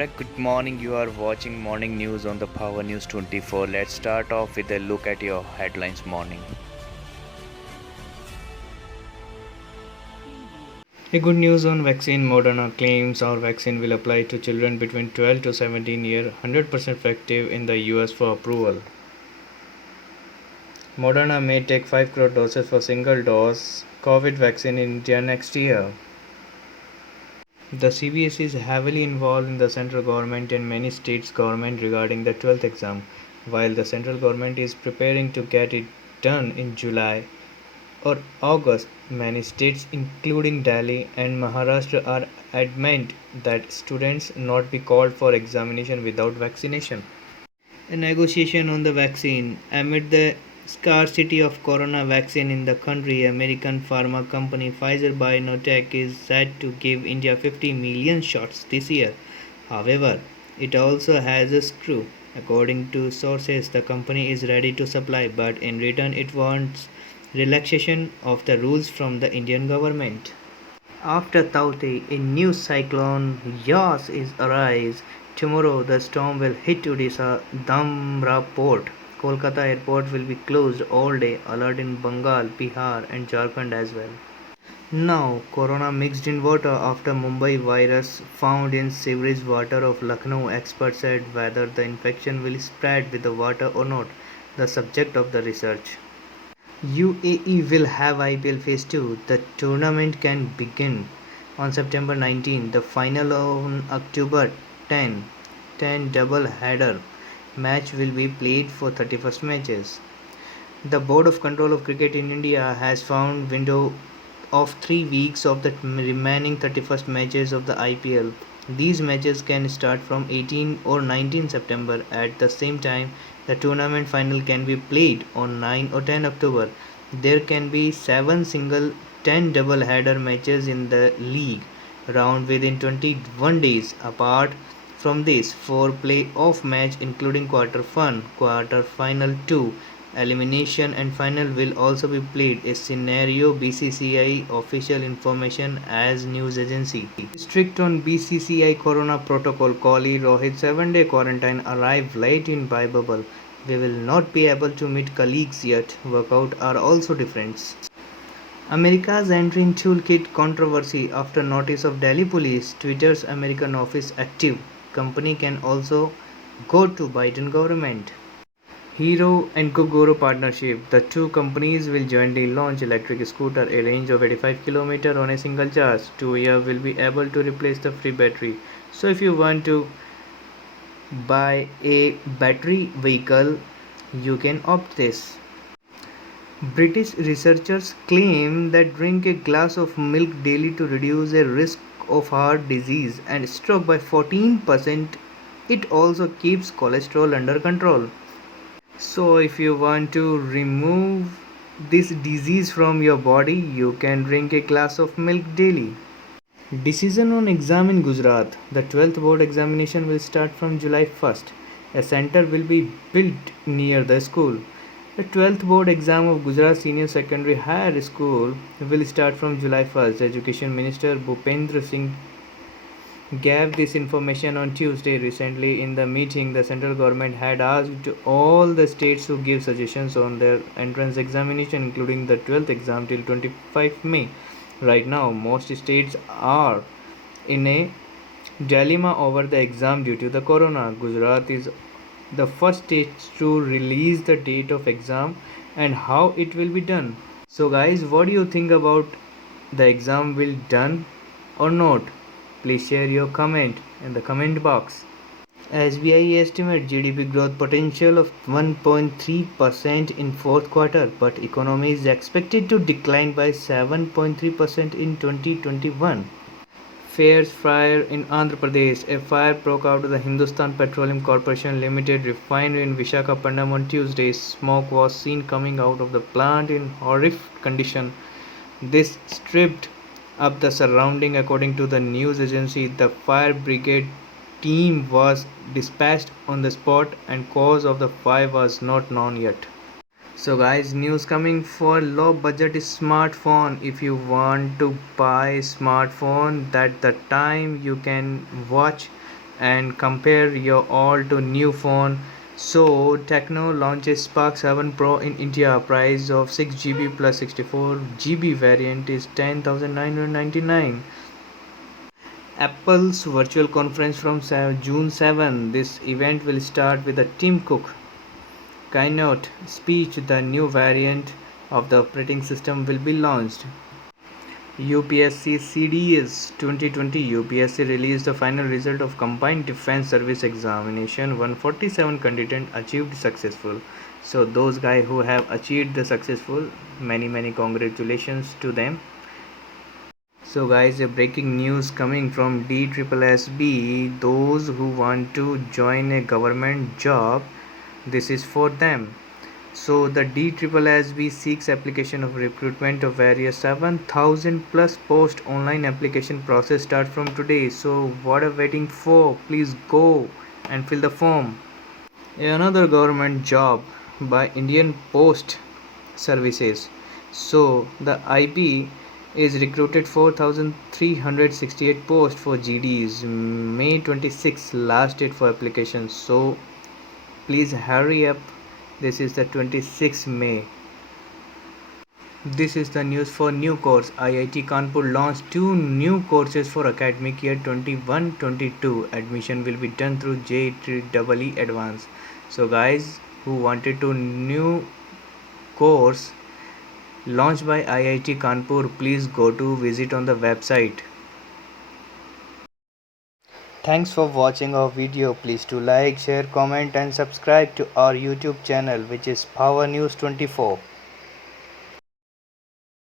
Very good morning. You are watching morning news on the Power News 24. Let's start off with a look at your headlines morning. A good news on vaccine. Moderna claims our vaccine will apply to children between 12 to 17 years, 100% effective in the US for approval. Moderna may take 5 crore doses for single dose COVID vaccine in India next year. The CBSE is heavily involved in the central government and many states government regarding the 12th exam. While the central government is preparing to get it done in July or August, many states including Delhi and Maharashtra are adamant that students not be called for examination without vaccination. A negotiation on the vaccine. Amid the scarcity of corona vaccine in the country, American pharma company Pfizer BioNTech is set to give India 50 million shots this year. However, it also has a screw. According to sources, the company is ready to supply, but in return it wants relaxation of the rules from the Indian government. After Taute, a new cyclone Yas is arise. Tomorrow the storm will hit Odisha Dhamra port. Kolkata airport will be closed all day. Alert in Bengal, Bihar and Jharkhand as well. Now, corona mixed in water after Mumbai virus found in sewage water of Lucknow. Experts said whether the infection will spread with the water or not, the subject of the research. UAE will have IPL Phase 2. The tournament can begin on September 19. The final on October 10. 10 double header match will be played for 31st matches. The Board of Control of Cricket in India has found window of 3 weeks of the remaining 31st matches of the IPL. These matches can start from 18 or 19 September. At the same time, the tournament final can be played on 9 or 10 October. There can be 7 single 10 double header matches in the league round within 21 days. Apart from this, 4 play-off match including quarter final 2, elimination and final will also be played. A scenario BCCI official information as news agency. Strict on BCCI Corona protocol. Kohli Rohit 7-day quarantine arrive late in bubble. We will not be able to meet colleagues yet. Workout are also different. America's entry in toolkit controversy after notice of Delhi police. Twitter's American office active. Company can also go to Biden government. Hero and Gogoro partnership. The two companies will jointly launch electric scooter, a range of 85 km on a single charge. 2 year will be able to replace the free battery. So if you want to buy a battery vehicle, you can opt this. British researchers claim that drink a glass of milk daily to reduce a risk of heart disease and stroke by 14%. It also keeps cholesterol under control. So if you want to remove this disease from your body, you can drink a glass of milk daily. Decision on exam in Gujarat. The 12th board examination will start from July 1st. A center will be built near the school. The 12th board exam of Gujarat Senior Secondary Higher School will start from July 1st. Education Minister Bhupendra Singh gave this information on Tuesday. Recently, in the meeting, the central government had asked all the states to give suggestions on their entrance examination, including the 12th exam, till 25 May. Right now, most states are in a dilemma over the exam due to the corona. Gujarat is the first state to release the date of exam and how it will be done. So guys, what do you think about the exam will done or not? Please share your comment in the comment box. SBI estimates GDP growth potential of 1.3% in fourth quarter, but economy is expected to decline by 7.3% in 2021. Fierce fire in Andhra Pradesh. A fire broke out at the Hindustan Petroleum Corporation Limited refinery in Visakhapatnam on Tuesday. Smoke was seen coming out of the plant in horrific condition. This stripped up the surrounding. According to the news agency, the fire brigade team was dispatched on the spot and cause of the fire was not known yet. So guys, news coming for low budget smartphone. If you want to buy smartphone, that the time you can watch and compare your all to new phone. So Techno launches Spark 7 Pro in India. Price of 6 GB plus 64 GB variant is 10,999. Apple's virtual conference from June 7. This event will start with a Tim Cook keynote speech. The new variant of the operating system will be launched. UPSC CDS 2020. UPSC released the final result of Combined Defense Service Examination. 147 candidate achieved successful. So those guys who have achieved the successful, many congratulations to them. So guys, a breaking news coming from DSSB. Those who want to join a government job, this is for them. So the DSSB seeks application of recruitment of various 7,000 plus post online application process start from today. So what are waiting for? Please go and fill the form. Another government job by Indian Post Services. So the IP is recruited 4,368 posts for GDs. May 26 last date for applications. So please hurry up. This is the 26th May. This is the news for new course. IIT Kanpur launched 2 new courses for academic year 21-22. Admission will be done through JEE Advanced. So guys who wanted to new course launched by IIT Kanpur, please go to visit on the website. Thanks for watching our video. Please to like, share, comment and subscribe to our YouTube channel, which is Power News 24.